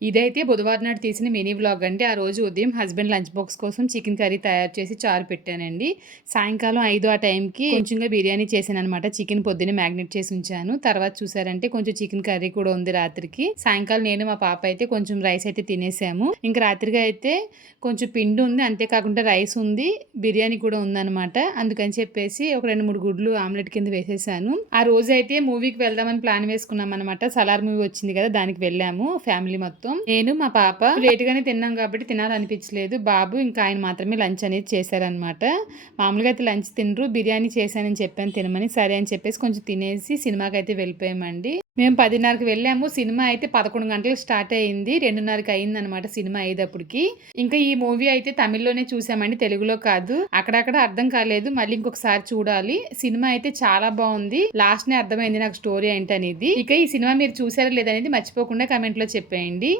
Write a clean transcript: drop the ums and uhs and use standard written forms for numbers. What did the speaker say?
ఇదైతే బుధవారం నాడు తీసిన మినీ వ్లాగ్ అండి. ఆ రోజు ఉదయం హస్బెండ్ లంచ్ బాక్స్ కోసం చికెన్ కర్రీ తయారు చేసి చారు పెట్టానండి. సాయంకాలం 5 ఆ టైంకి కొంచెంగా బిర్యానీ చేశాననమాట. చికెన్ పొద్దున్నే మ్యాగ్నేట్ చేసి ఉంచాను. తర్వాత చూసారంటే కొంచెం చికెన్ కర్రీ కూడా ఉంది రాత్రికి. సాయంకాలం నేను మా పాప అయితే కొంచెం రైస్ అయితే తినేసాము. ఇంక రాత్రిగా అయితే కొంచెం పిండి ఉంది. అంతేకాకుండా రైస్ ఉంది. బిర్యానీ కూడా ఉందనమాట. అందుకని చెప్పేసి ఒక 2, 3 గుడ్లు ఆమ్లెట్ కింద వేసేసాను. ఆ రోజు అయితే మూవీకి వెళ్దామని ప్లాన్ వేసుకున్నాం అనమాట. సలార్ మూవీ వచ్చింది కదా, దానికి వెళ్ళాము ఫ్యామిలీ మొత్తం. నేను మా పాప లేటుగానే తిన్నాం కాబట్టి తినాలనిపించలేదు. బాబు ఇంకా ఆయన మాత్రమే లంచ్ అనేది చేశారనమాట. మామూలుగా అయితే లంచ్ తినరు. బిర్యానీ చేశానని చెప్పాను తినమని. సరే అని చెప్పేసి కొంచెం తినేసి సినిమాకి అయితే వెళ్ళిపోయామండి. మేము 10:30కి వెళ్ళాము. సినిమా అయితే 11 గంటలకు స్టార్ట్ అయింది. 2:30కి అయిందనమాట సినిమా అయ్యేటప్పటికి. ఇంకా ఈ మూవీ అయితే తమిళ్లోనే చూసామండి, తెలుగులో కాదు. అక్కడక్కడ అర్థం కాలేదు, మళ్ళీ ఇంకొకసారి చూడాలి. సినిమా అయితే చాలా బాగుంది. లాస్ట్ నే అర్థమైంది నాకు స్టోరీ ఏంటనేది. ఇక ఈ సినిమా మీరు చూసారా లేదనేది మర్చిపోకుండా కమెంట్ లో చెప్పేయండి.